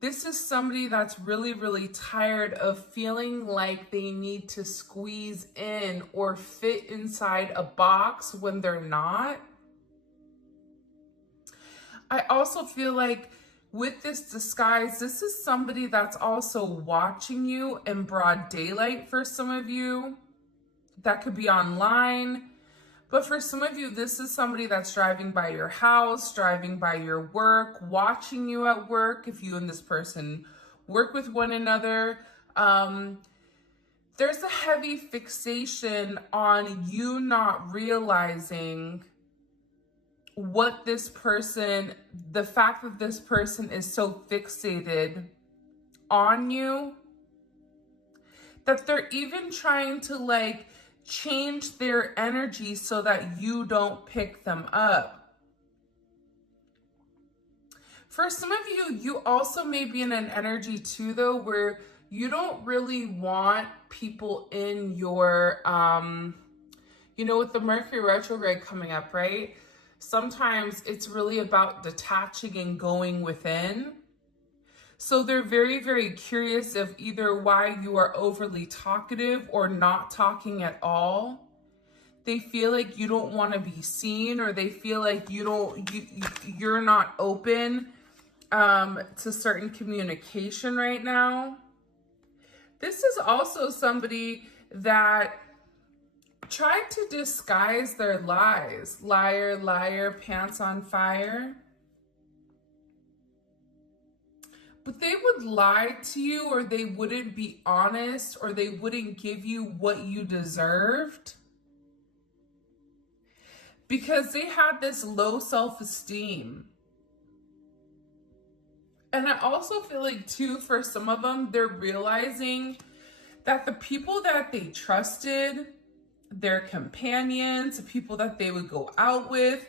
This is somebody that's really, really tired of feeling like they need to squeeze in or fit inside a box when they're not. I also feel like with this disguise, this is somebody that's also watching you in broad daylight for some of you. That could be online. But for some of you, this is somebody that's driving by your house, driving by your work, watching you at work. If you and this person work with one another, there's a heavy fixation on you not realizing what this person, the fact that this person is so fixated on you, that they're even trying to like change their energy so that you don't pick them up. For some of you, you also may be in an energy too, though, where you don't really want people in your, with the Mercury retrograde coming up, right? Sometimes it's really about detaching and going within. So they're very, very curious of either why you are overly talkative or not talking at all. They feel like you don't want to be seen, or they feel like you're not open to certain communication right now. This is also somebody that tried to disguise their lies. Liar, liar, pants on fire. But they would lie to you, or they wouldn't be honest, or they wouldn't give you what you deserved, because they had this low self-esteem. And I also feel like too, for some of them, they're realizing that the people that they trusted, their companions, the people that they would go out with,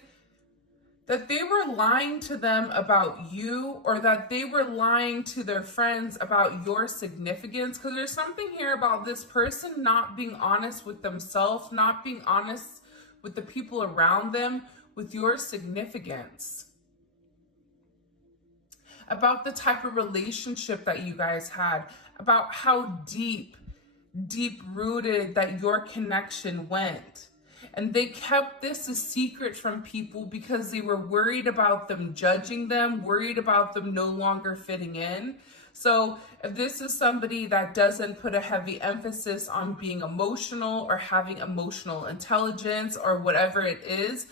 that they were lying to them about you, or that they were lying to their friends about your significance. Because there's something here about this person not being honest with themselves, not being honest with the people around them, with your significance, about the type of relationship that you guys had, about how deep rooted that your connection went. And they kept this a secret from people because they were worried about them judging them, worried about them no longer fitting in. So if this is somebody that doesn't put a heavy emphasis on being emotional or having emotional intelligence or whatever it is,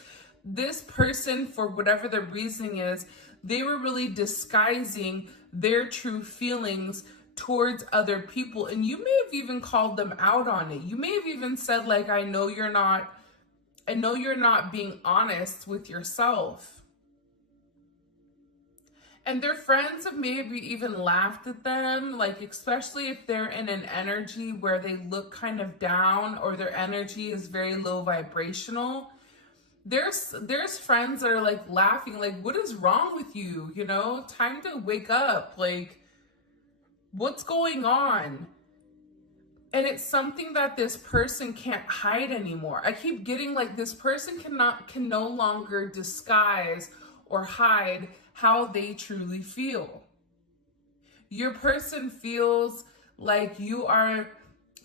this person, for whatever the reasoning is, they were really disguising their true feelings towards other people. And you may have even called them out on it. You may have even said, like, I know you're not being honest with yourself. And their friends have maybe even laughed at them, like, especially if they're in an energy where they look kind of down, or their energy is very low vibrational. There's friends that are like laughing, like, what is wrong with you? Time to wake up. Like, what's going on? And it's something that this person can't hide anymore. I keep getting like this person can no longer disguise or hide how they truly feel. Your person feels like you are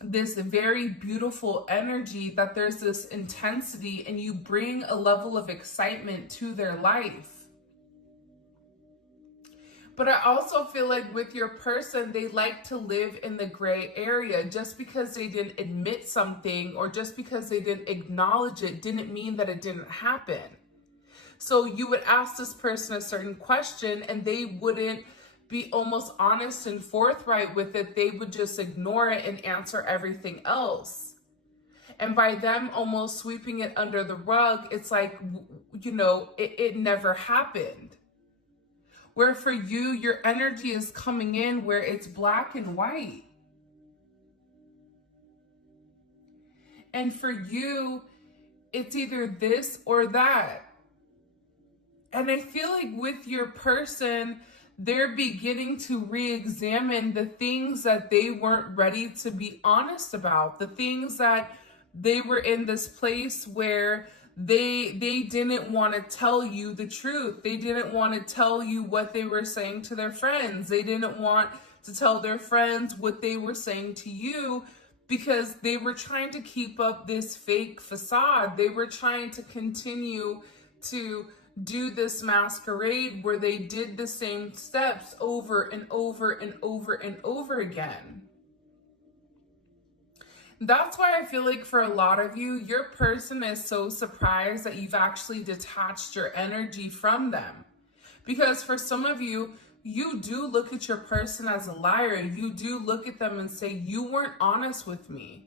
this very beautiful energy, that there's this intensity, and you bring a level of excitement to their life. But I also feel like with your person, they like to live in the gray area. Just because they didn't admit something, or just because they didn't acknowledge it, didn't mean that it didn't happen. So you would ask this person a certain question, and they wouldn't be almost honest and forthright with it. They would just ignore it and answer everything else. And by them almost sweeping it under the rug, it's like, it never happened. Where for you, your energy is coming in where it's black and white. And for you, it's either this or that. And I feel like with your person, they're beginning to re-examine the things that they weren't ready to be honest about, the things that they were in this place where They didn't want to tell you the truth. They didn't want to tell you what they were saying to their friends. They didn't want to tell their friends what they were saying to you, because they were trying to keep up this fake facade. They were trying to continue to do this masquerade where they did the same steps over and over and over and over again. That's why I feel like for a lot of you, your person is so surprised that you've actually detached your energy from them. Because for some of you, you do look at your person as a liar. You do look at them and say, you weren't honest with me.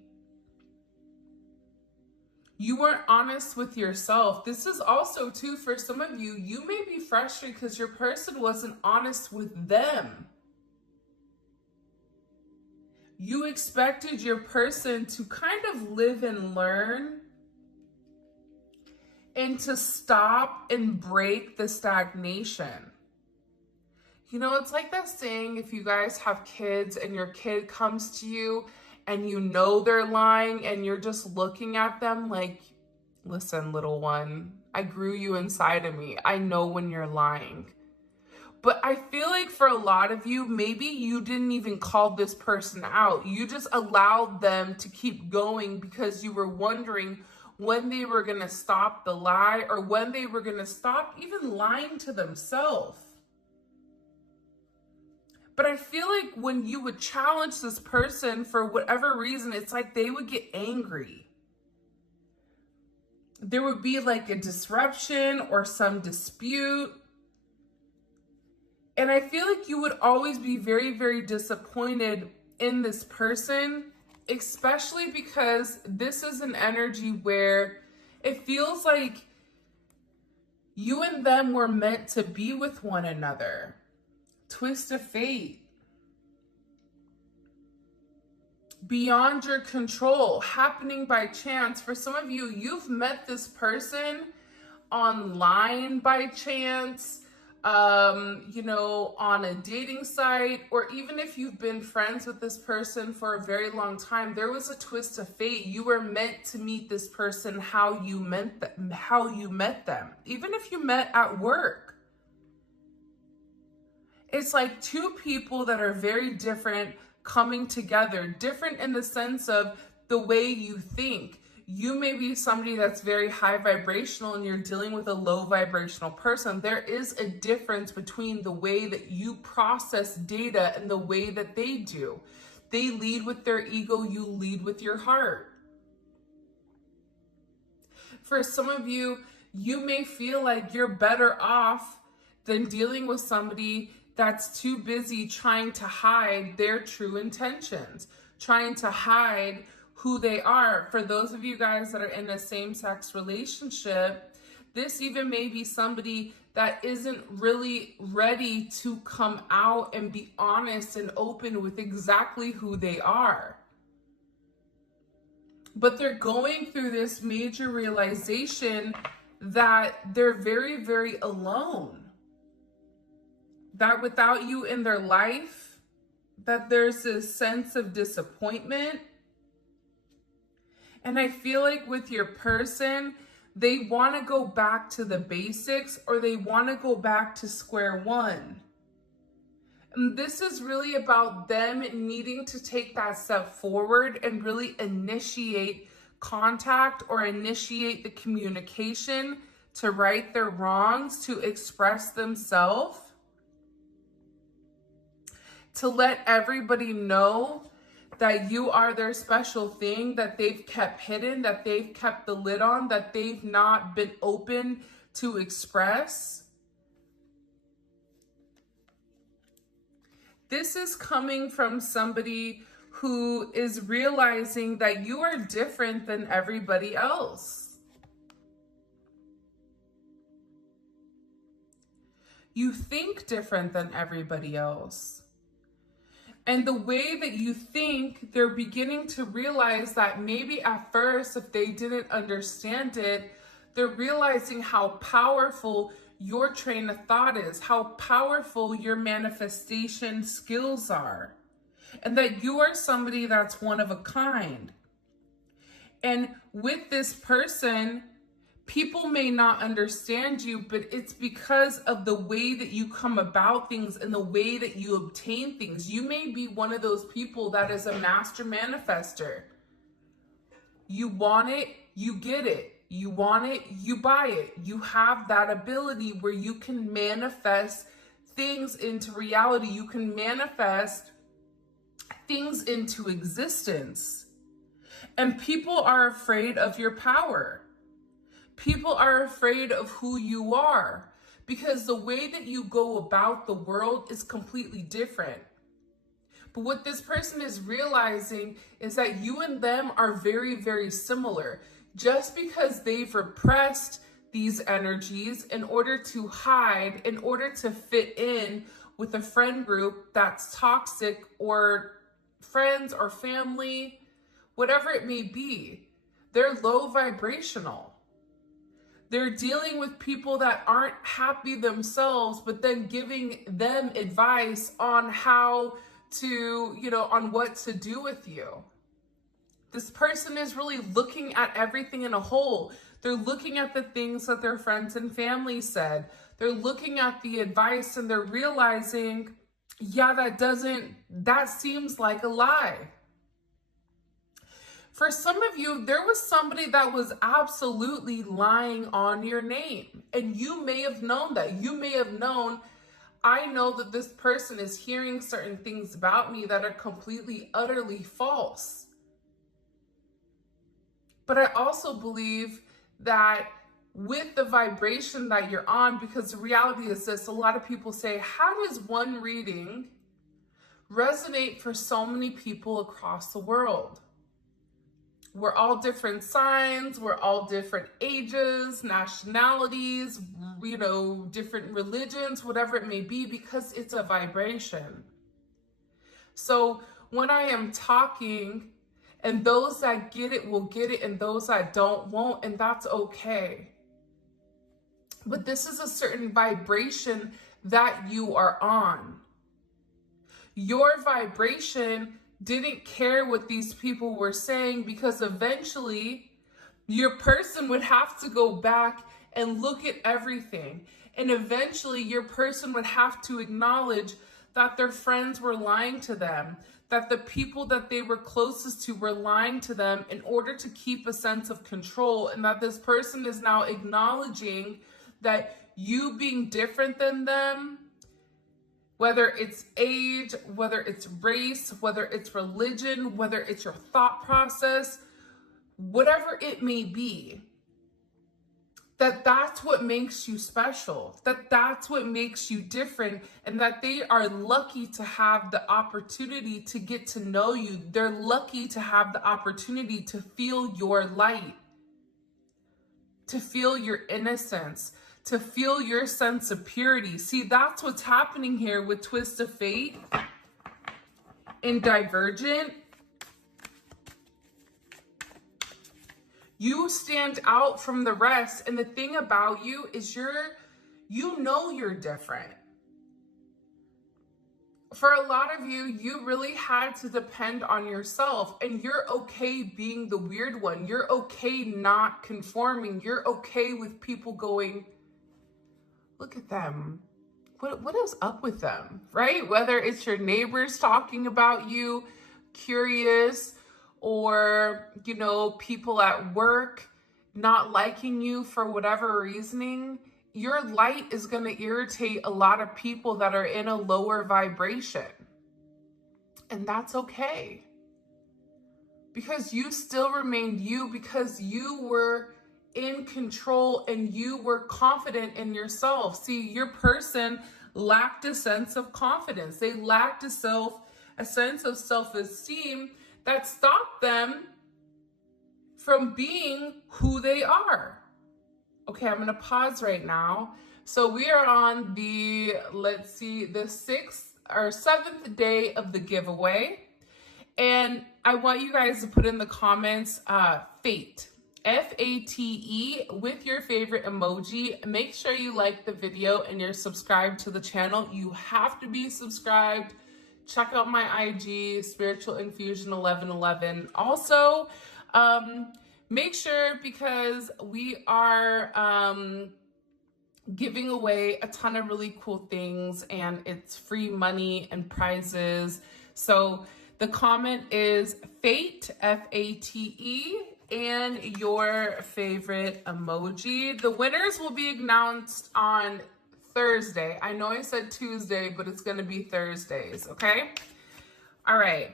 You weren't honest with yourself. This is also too, for some of you, you may be frustrated because your person wasn't honest with them. You expected your person to kind of live and learn and to stop and break the stagnation. You know, it's like that saying, if you guys have kids and your kid comes to you and you know they're lying and you're just looking at them like, listen, little one, I grew you inside of me. I know when you're lying. But I feel like for a lot of you, maybe you didn't even call this person out. You just allowed them to keep going because you were wondering when they were going to stop the lie, or when they were going to stop even lying to themselves. But I feel like when you would challenge this person for whatever reason, it's like they would get angry. There would be like a disruption or some dispute. And I feel like you would always be very, very disappointed in this person, especially because this is an energy where it feels like you and them were meant to be with one another. Twist of fate. Beyond your control, happening by chance. For some of you, you've met this person online by chance, you know, on a dating site, or even if you've been friends with this person for a very long time, there was a twist of fate. You were meant to meet this person how you met them. Even if you met at work. It's like two people that are very different coming together. Different in the sense of the way you think. You may be somebody that's very high vibrational and you're dealing with a low vibrational person. There is a difference between the way that you process data and the way that they do. They lead with their ego, you lead with your heart. For some of you, you may feel like you're better off than dealing with somebody that's too busy trying to hide their true intentions, trying to hide who they are. For those of you guys that are in a same-sex relationship, this even may be somebody that isn't really ready to come out and be honest and open with exactly who they are. But they're going through this major realization that they're very, very alone. That without you in their life, that there's this sense of disappointment. And I feel like with your person, they want to go back to the basics, or they want to go back to square one. And this is really about them needing to take that step forward and really initiate contact or initiate the communication to right their wrongs, to express themselves, to let everybody know that you are their special thing, that they've kept hidden, that they've kept the lid on, that they've not been open to express. This is coming from somebody who is realizing that you are different than everybody else. You think different than everybody else. And the way that you think, they're beginning to realize that maybe at first, if they didn't understand it, they're realizing how powerful your train of thought is, how powerful your manifestation skills are, and that you are somebody that's one of a kind. And with this person, People may not understand you, but it's because of the way that you come about things and the way that you obtain things. You may be one of those people that is a master manifester. You want it, you get it. You want it, you buy it. You have that ability where you can manifest things into reality. You can manifest things into existence. And people are afraid of your power. People are afraid of who you are because the way that you go about the world is completely different. But what this person is realizing is that you and them are very, very similar. Just because they've repressed these energies in order to hide, in order to fit in with a friend group that's toxic, or friends or family, whatever it may be, they're low vibrational. They're dealing with people that aren't happy themselves, but then giving them advice on how to, on what to do with you. This person is really looking at everything in a whole. They're looking at the things that their friends and family said. They're looking at the advice and they're realizing, yeah, that seems like a lie. For some of you, there was somebody that was absolutely lying on your name. And you may have known that. You may have known, I know that this person is hearing certain things about me that are completely, utterly false. But I also believe that with the vibration that you're on, because the reality is this, a lot of people say, how does one reading resonate for so many people across the world? We're all different signs, we're all different ages, nationalities, different religions, whatever it may be, because it's a vibration. So when I am talking, and those that get it will get it, and those that don't won't, and that's okay. But this is a certain vibration that you are on. Your vibration didn't care what these people were saying, because eventually your person would have to go back and look at everything. And eventually your person would have to acknowledge that their friends were lying to them, that the people that they were closest to were lying to them in order to keep a sense of control, and that this person is now acknowledging that you being different than them, whether it's age, whether it's race, whether it's religion, whether it's your thought process, whatever it may be, that's what makes you special, that's what makes you different, and that they are lucky to have the opportunity to get to know you. They're lucky to have the opportunity to feel your light, to feel your innocence, to feel your sense of purity. See, that's what's happening here with Twist of Fate and Divergent. You stand out from the rest, and the thing about you is you're different. For a lot of you, you really had to depend on yourself, and you're okay being the weird one. You're okay not conforming. You're okay with people going, look at them. What is up with them, right? Whether it's your neighbors talking about you, curious, or, people at work not liking you for whatever reasoning, your light is going to irritate a lot of people that are in a lower vibration. And that's okay. Because you still remained you, because you were in control and you were confident in yourself. See, your person lacked a sense of confidence. They lacked a sense of self-esteem that stopped them from being who they are. Okay, I'm going to pause right now. So we are on the 6th or 7th day of the giveaway. And I want you guys to put in the comments, fate, F-A-T-E, with your favorite emoji. Make sure you like the video and you're subscribed to the channel. You have to be subscribed. Check out my IG, Spiritual Infusion 1111. Also, make sure, because we are giving away a ton of really cool things, and it's free money and prizes. So the comment is Fate, F-A-T-E, and your favorite emoji. The winners will be announced on Thursday. I know I said Tuesday, but it's going to be Thursdays, okay? All right.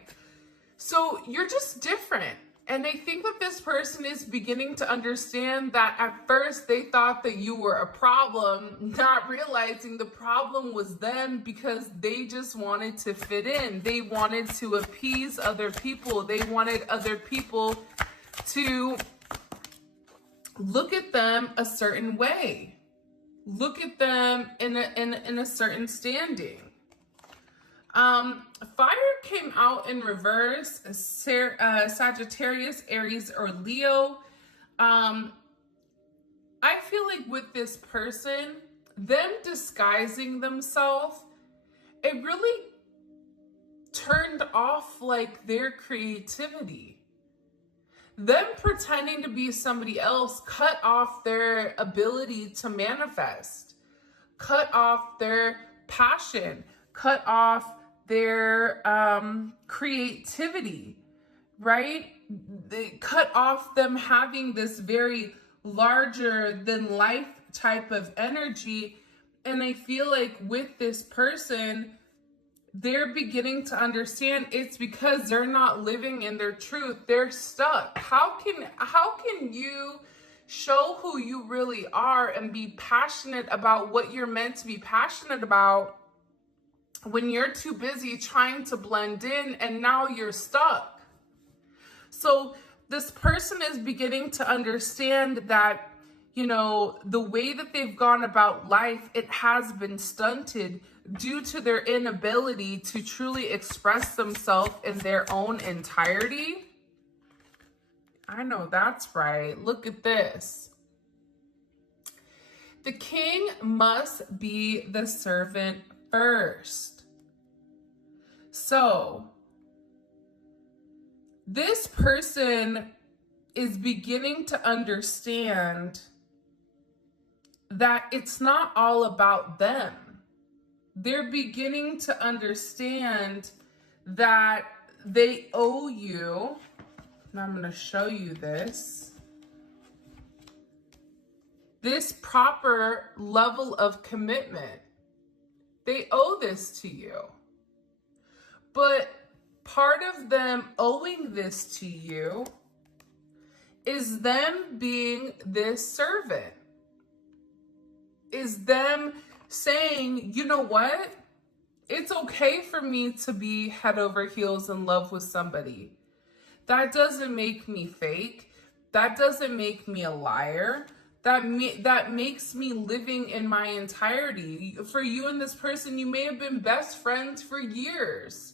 So you're just different. And I think that this person is beginning to understand that at first they thought that you were a problem, not realizing the problem was them, because they just wanted to fit in. They wanted to appease other people. They wanted other people to look at them a certain way. Look at them in a certain standing. Fire came out in reverse, Sagittarius, Aries, or Leo. I feel like with this person, them disguising themselves, it really turned off like their creativity. Them pretending to be somebody else cut off their ability to manifest, cut off their passion, cut off their creativity, right? They cut off them having this very larger than life type of energy. And I feel like with this person, they're beginning to understand it's because they're not living in their truth. They're stuck. How can you show who you really are and be passionate about what you're meant to be passionate about when you're too busy trying to blend in and now you're stuck? So this person is beginning to understand that, you know, the way that they've gone about life, it has been stunted due to their inability to truly express themselves in their own entirety. I know that's right. Look at this. The king must be the servant first. So this person is beginning to understand that it's not all about them. They're beginning to understand that they owe you. Now I'm going to show you this proper level of commitment. They owe this to you. But part of them owing this to you is them being this servant. Is them saying, you know what? It's okay for me to be head over heels in love with somebody. That doesn't make me fake. That doesn't make me a liar. That makes me living in my entirety. For you and this person, you may have been best friends for years.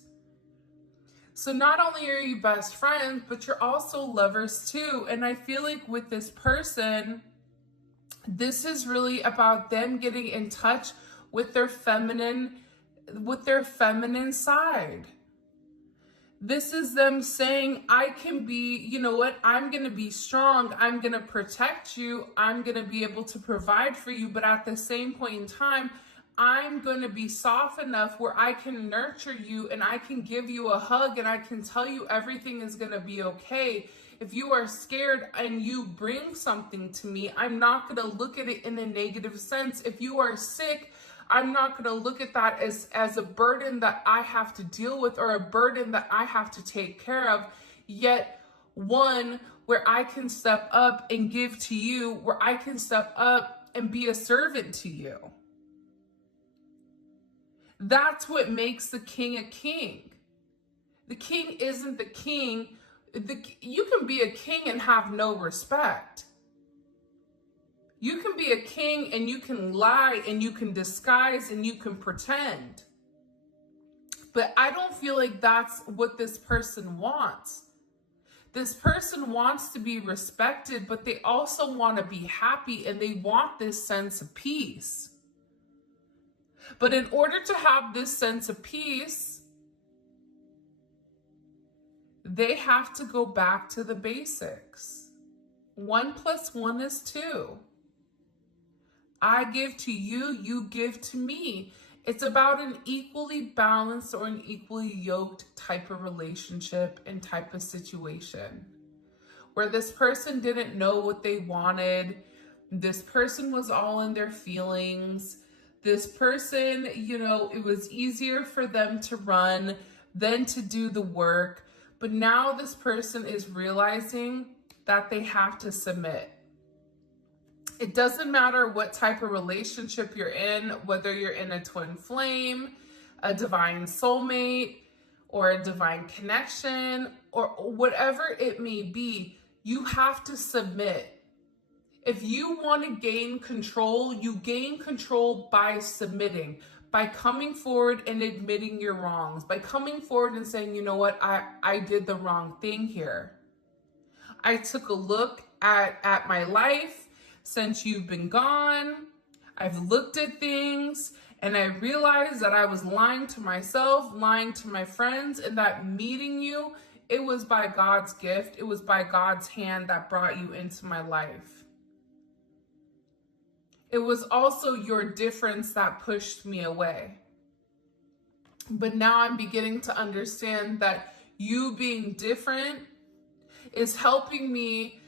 So not only are you best friends, but you're also lovers too. And I feel like with this person, this is really about them getting in touch with their feminine side. This is them saying, I can be, you know what, I'm going to be strong. I'm going to protect you. I'm going to be able to provide for you. But at the same point in time, I'm going to be soft enough where I can nurture you and I can give you a hug and I can tell you everything is going to be okay. If you are scared and you bring something to me, I'm not going to look at it in a negative sense. If you are sick, I'm not going to look at that as a burden that I have to deal with or a burden that I have to take care of. Yet one where I can step up and give to you, where I can step up and be a servant to you. That's what makes the king a king. The king isn't the king. You can be a king and have no respect. You can be a king and you can lie and you can disguise and you can pretend. But I don't feel like that's what this person wants. This person wants to be respected, but they also want to be happy and they want this sense of peace. But in order to have this sense of peace, they have to go back to the basics. 1 + 1 is 2. I give to you, you give to me. It's about an equally balanced or an equally yoked type of relationship and type of situation where this person didn't know what they wanted. This person was all in their feelings. This person, it was easier for them to run than to do the work. But now this person is realizing that they have to submit. It doesn't matter what type of relationship you're in, whether you're in a twin flame, a divine soulmate, or a divine connection, or whatever it may be, you have to submit. If you want to gain control, you gain control by submitting, by coming forward and admitting your wrongs, by coming forward and saying, you know what, I did the wrong thing here. I took a look at my life since you've been gone. I've looked at things and I realized that I was lying to myself, lying to my friends, and that meeting you, it was by God's gift. It was by God's hand that brought you into my life. It was also your difference that pushed me away. But now I'm beginning to understand that you being different is helping me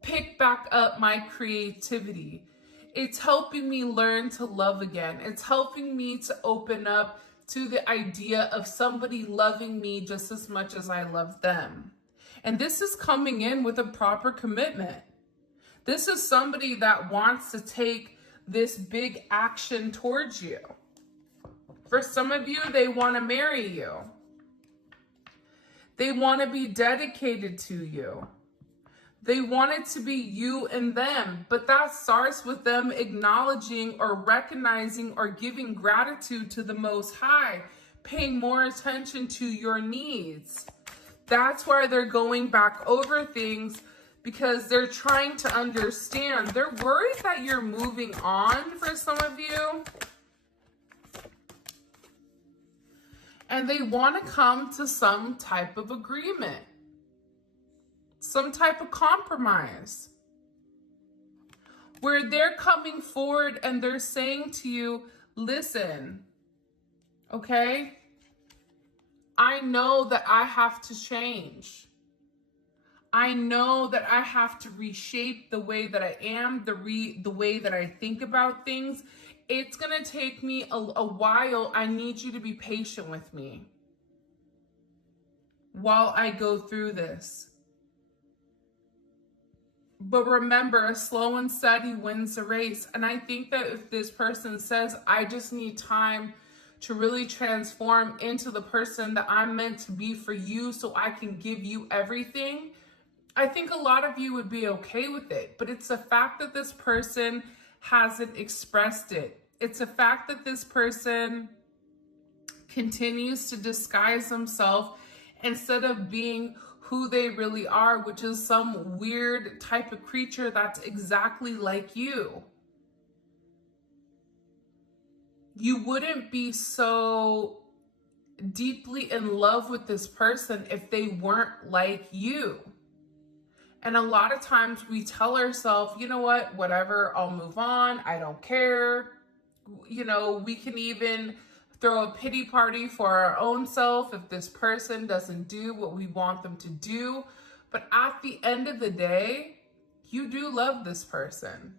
pick back up my creativity. It's helping me learn to love again. It's helping me to open up to the idea of somebody loving me just as much as I love them. And this is coming in with a proper commitment. This is somebody that wants to take this big action towards you. For some of you, they want to marry you. They want to be dedicated to you. They want it to be you and them, but that starts with them acknowledging or recognizing or giving gratitude to the Most High, paying more attention to your needs. That's why they're going back over things, because they're trying to understand. They're worried that you're moving on for some of you. And they want to come to some type of agreement. Some type of compromise where they're coming forward and they're saying to you, listen, okay, I know that I have to change. I know that I have to reshape the way that I am, the way that I think about things. It's going to take me a while. I need you to be patient with me while I go through this. But remember, a slow and steady wins the race. And I think that if this person says, I just need time to really transform into the person that I'm meant to be for you so I can give you everything, I think a lot of you would be okay with it. But it's the fact that this person hasn't expressed it. It's the fact that this person continues to disguise themselves instead of being who they really are, which is some weird type of creature that's exactly like you. You wouldn't be so deeply in love with this person if they weren't like you. And a lot of times we tell ourselves, you know what, whatever, I'll move on, I don't care. We can even throw a pity party for our own self if this person doesn't do what we want them to do. But at the end of the day, you do love this person.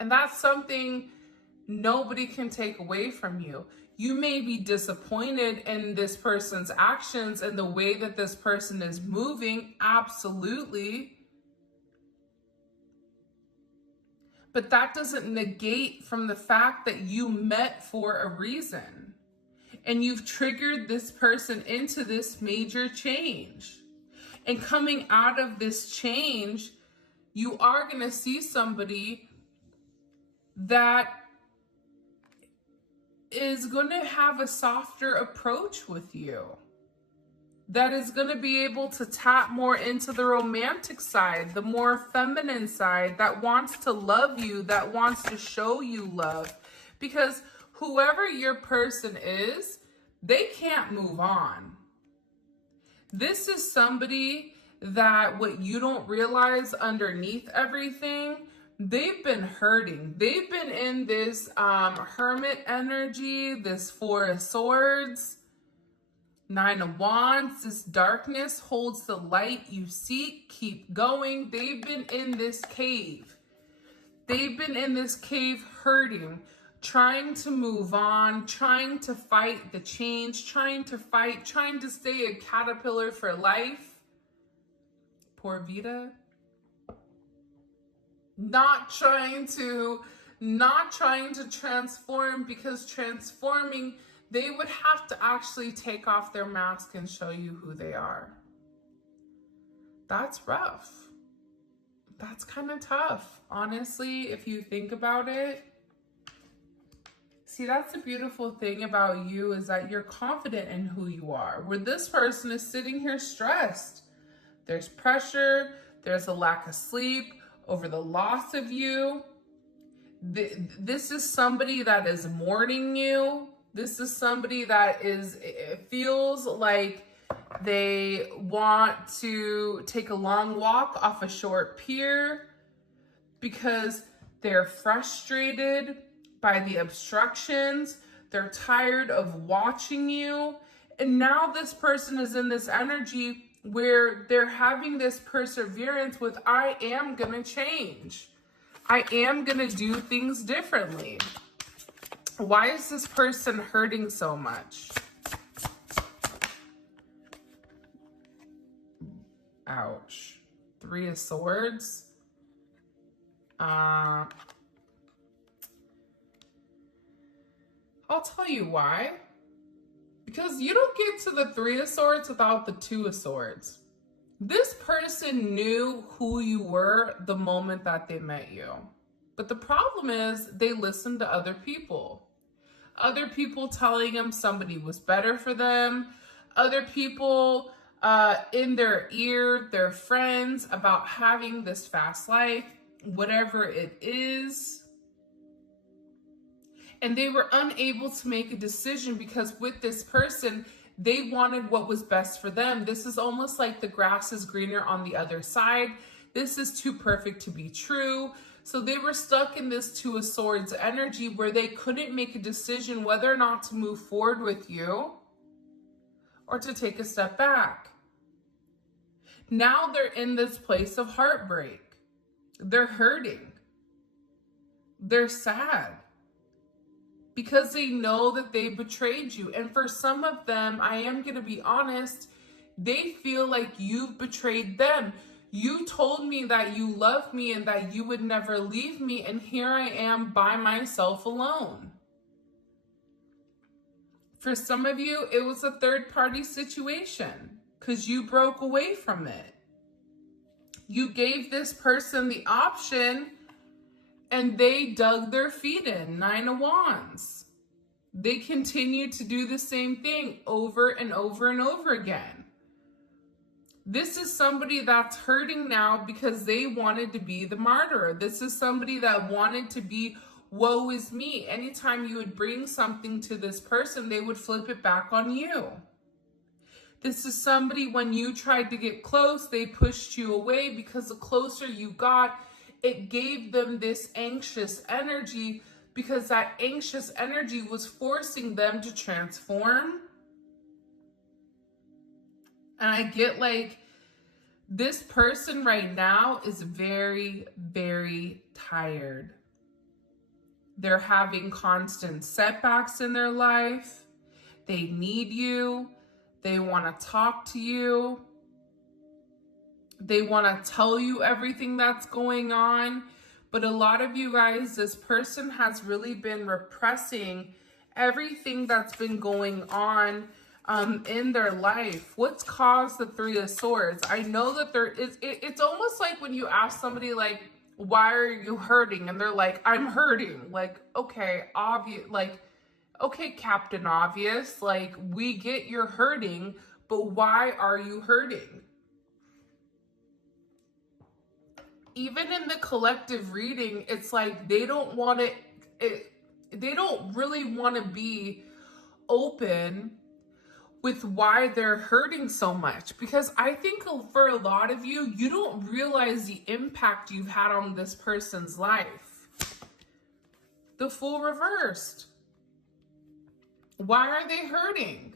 And that's something nobody can take away from you. You may be disappointed in this person's actions and the way that this person is moving, absolutely. But that doesn't negate from the fact that you met for a reason. And you've triggered this person into this major change. And coming out of this change, you are going to see somebody that is going to have a softer approach with you. That is going to be able to tap more into the romantic side, the more feminine side, that wants to love you, that wants to show you love. Because whoever your person is, they can't move on. This is somebody that what you don't realize underneath everything, they've been hurting. They've been in this hermit energy, this Four of Swords, Nine of Wands. This darkness holds the light you seek. Keep going. They've been in this cave. They've been in this cave hurting, trying to move on, trying to fight the change, trying to stay a caterpillar for life. Poor Vita. Not trying to transform, because transforming, they would have to actually take off their mask and show you who they are. That's rough. That's kind of tough, honestly, if you think about it. See, that's the beautiful thing about you, is that you're confident in who you are. Where this person is sitting here stressed. There's pressure. There's a lack of sleep over the loss of you. This is somebody that is mourning you. This is somebody that it feels like they want to take a long walk off a short pier because they're frustrated by the obstructions. They're tired of watching you. And now this person is in this energy where they're having this perseverance with, I am gonna change. I am gonna do things differently. Why is this person hurting so much? Ouch. Three of Swords. I'll tell you why. Because you don't get to the Three of Swords without the Two of Swords. This person knew who you were the moment that they met you. But the problem is they listened to other people. Other people telling them somebody was better for them. Other people in their ear, their friends, about having this fast life, whatever it is. And they were unable to make a decision because with this person, they wanted what was best for them. This is almost like the grass is greener on the other side. This is too perfect to be true. So they were stuck in this Two of Swords energy where they couldn't make a decision whether or not to move forward with you or to take a step back. Now they're in this place of heartbreak. They're hurting. They're sad because they know that they betrayed you. And for some of them, I am going to be honest, they feel like you've betrayed them. You told me that you loved me and that you would never leave me, and here I am by myself alone. For some of you, it was a third-party situation because you broke away from it. You gave this person the option and they dug their feet in. Nine of Wands. They continue to do the same thing over and over and over again. This is somebody that's hurting now because they wanted to be the martyr. This is somebody that wanted to be, woe is me. Anytime you would bring something to this person, they would flip it back on you. This is somebody, when you tried to get close, they pushed you away because the closer you got, it gave them this anxious energy because that anxious energy was forcing them to transform. And I get like, this person right now is very, very tired. They're having constant setbacks in their life. They need you. They want to talk to you. They want to tell you everything that's going on. But a lot of you guys, this person has really been repressing everything that's been going on in their life. What's caused the Three of Swords? I know that there is, it's almost like when you ask somebody like, why are you hurting? And they're like, I'm hurting. Like, okay, obvious, like, okay, Captain Obvious, like, we get you're hurting, but why are you hurting? Even in the collective reading, it's like they don't want they don't really want to be open with why they're hurting so much. Because I think for a lot of you, you don't realize the impact you've had on this person's life. The Fool reversed. Why are they hurting?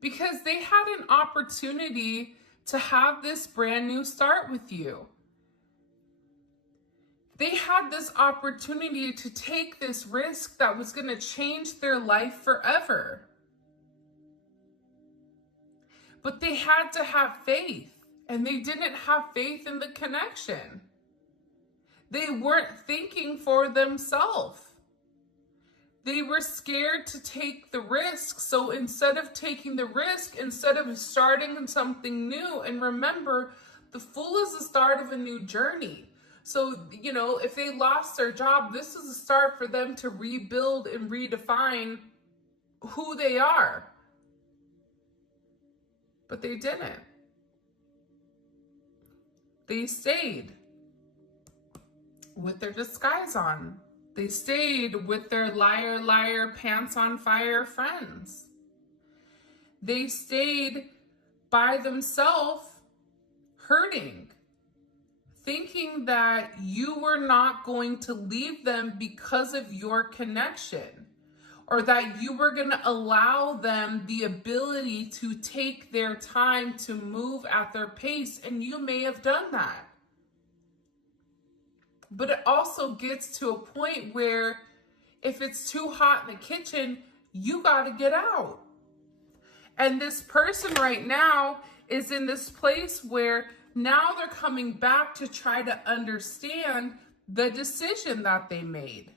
Because they had an opportunity to have this brand new start with you. They had this opportunity to take this risk that was going to change their life forever. But they had to have faith, and they didn't have faith in the connection. They weren't thinking for themselves. They were scared to take the risk. So instead of taking the risk, instead of starting something new, and remember, the Fool is the start of a new journey. So, you know, if they lost their job, this is a start for them to rebuild and redefine who they are. But they didn't. They stayed with their disguise on. They stayed with their liar, liar, pants on fire friends. They stayed by themselves, hurting, thinking that you were not going to leave them because of your connection, or that you were going to allow them the ability to take their time to move at their pace, and you may have done that. But it also gets to a point where if it's too hot in the kitchen, you got to get out. And this person right now is in this place where now they're coming back to try to understand the decision that they made.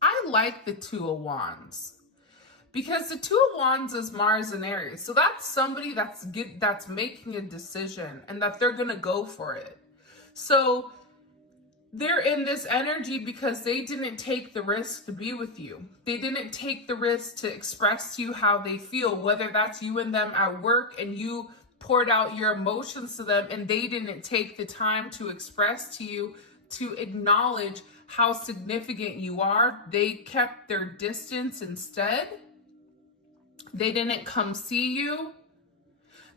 I like the Two of Wands, because the Two of Wands is Mars and Aries. So that's somebody that's making a decision, and that they're going to go for it. So they're in this energy because they didn't take the risk to be with you. They didn't take the risk to express to you how they feel, whether that's you and them at work and you poured out your emotions to them and they didn't take the time to express to you, to acknowledge how significant you are. They kept their distance instead. They didn't come see you.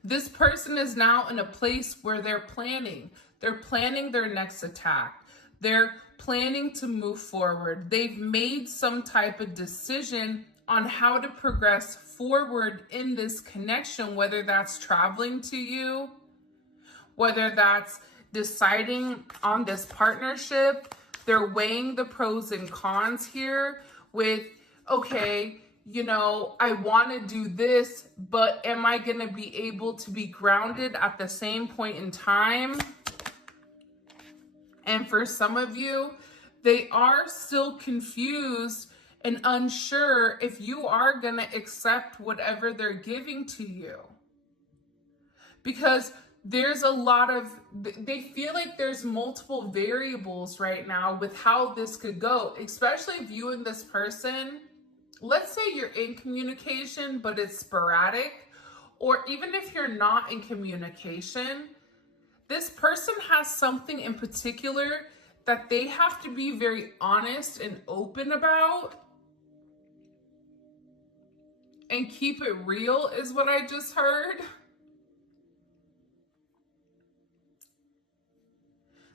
This person is now in a place where they're planning. They're planning their next attack. They're planning to move forward. They've made some type of decision on how to progress forward in this connection, whether that's traveling to you, whether that's deciding on this partnership. They're weighing the pros and cons here with, okay, you know, I want to do this, but am I going to be able to be grounded at the same point in time? And for some of you, they are still confused and unsure if you are going to accept whatever they're giving to you. Because there's a lot of, they feel like there's multiple variables right now with how this could go, especially if you and this person, let's say you're in communication, but it's sporadic, or even if you're not in communication, this person has something in particular that they have to be very honest and open about and keep it real, is what I just heard.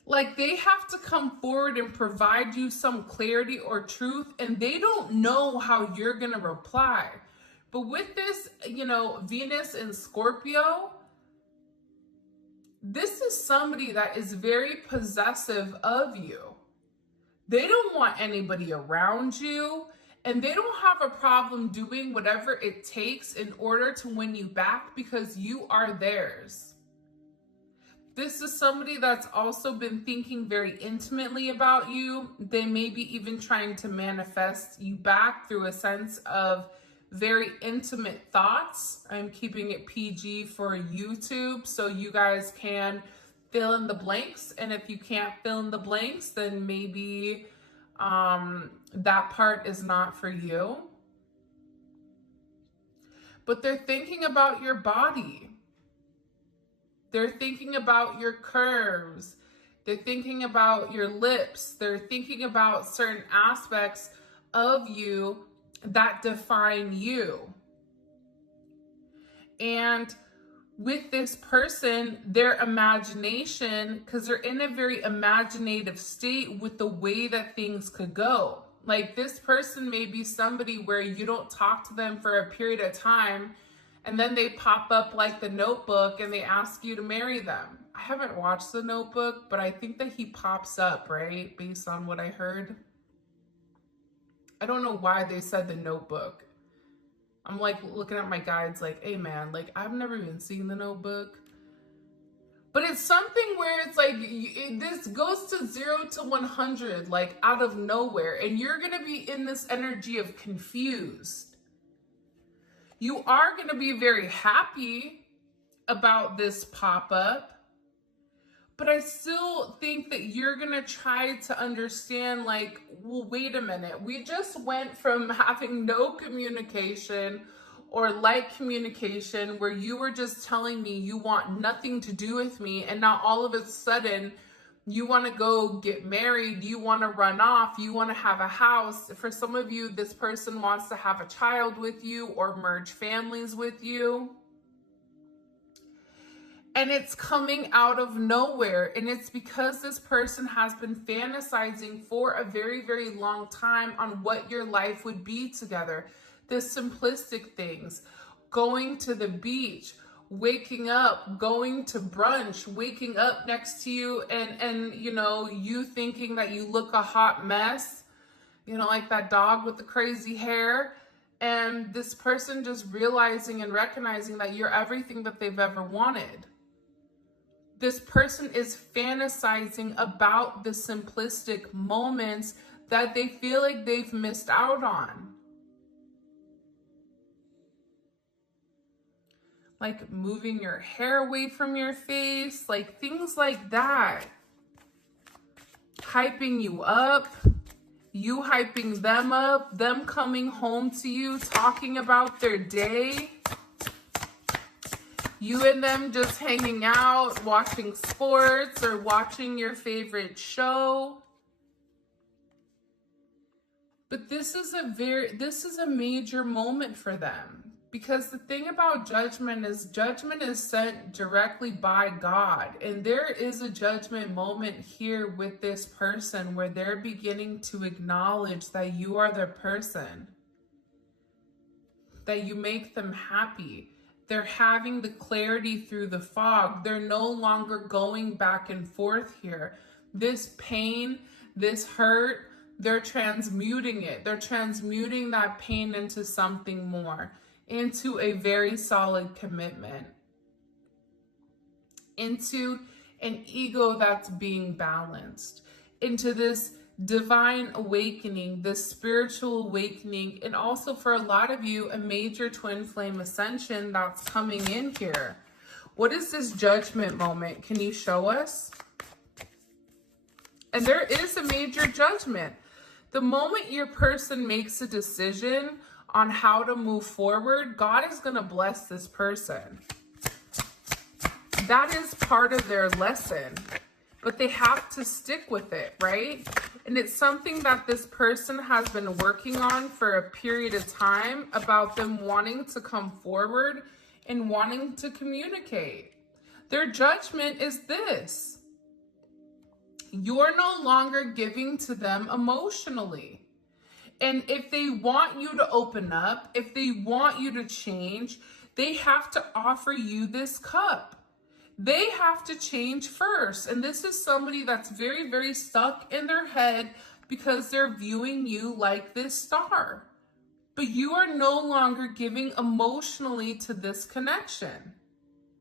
Like, they have to come forward and provide you some clarity or truth, and they don't know how you're going to reply. But with this, you know, Venus in Scorpio, this is somebody that is very possessive of you. They don't want anybody around you, and they don't have a problem doing whatever it takes in order to win you back because you are theirs. This is somebody that's also been thinking very intimately about you. They may be even trying to manifest you back through a sense of very intimate thoughts. I'm keeping it PG for YouTube so you guys can fill in the blanks. And if you can't fill in the blanks, then maybe that part is not for you. But they're thinking about your body. They're thinking about your curves. They're thinking about your lips. They're thinking about certain aspects of you that define you. And with this person, their imagination, because they're in a very imaginative state with the way that things could go. Like, this person may be somebody where you don't talk to them for a period of time, and then they pop up like The Notebook and they ask you to marry them. I haven't watched The Notebook, but I think that he pops up, right? Based on what I heard. I don't know why they said The Notebook. I'm like looking at my guides like, hey man, like I've never even seen The Notebook. But it's something where it's like, this goes to 0 to 100, like out of nowhere. And you're going to be in this energy of confused. You are going to be very happy about this pop-up. But I still think that you're going to try to understand, like, well, wait a minute. We just went from having no communication or light communication where you were just telling me you want nothing to do with me. And now all of a sudden you want to go get married. You want to run off. You want to have a house. For some of you, this person wants to have a child with you or merge families with you. And it's coming out of nowhere. And it's because this person has been fantasizing for a very, very long time on what your life would be together. The simplistic things, going to the beach, waking up, going to brunch, waking up next to you and you know, you thinking that you look a hot mess, you know, like that dog with the crazy hair. And this person just realizing and recognizing that you're everything that they've ever wanted. This person is fantasizing about the simplistic moments that they feel like they've missed out on. Like moving your hair away from your face, like things like that. Hyping you up, you hyping them up, them coming home to you, talking about their day. You and them just hanging out, watching sports or watching your favorite show. But this is a major moment for them. Because the thing about judgment is sent directly by God. And there is a judgment moment here with this person where they're beginning to acknowledge that you are their person. That you make them happy. They're having the clarity through the fog. They're no longer going back and forth here. This pain, this hurt, they're transmuting it. They're transmuting that pain into something more, into a very solid commitment, into an ego that's being balanced, into this divine awakening, this spiritual awakening, and also for a lot of you, a major twin flame ascension that's coming in here. What is this judgment moment? Can you show us? And there is a major judgment. The moment your person makes a decision on how to move forward, God is going to bless this person. That is part of their lesson. But they have to stick with it, right? And it's something that this person has been working on for a period of time about them wanting to come forward and wanting to communicate. Their judgment is this: you're no longer giving to them emotionally. And if they want you to open up, if they want you to change, they have to offer you this cup. They have to change first. And this is somebody that's very, very stuck in their head because they're viewing you like this star. But you are no longer giving emotionally to this connection.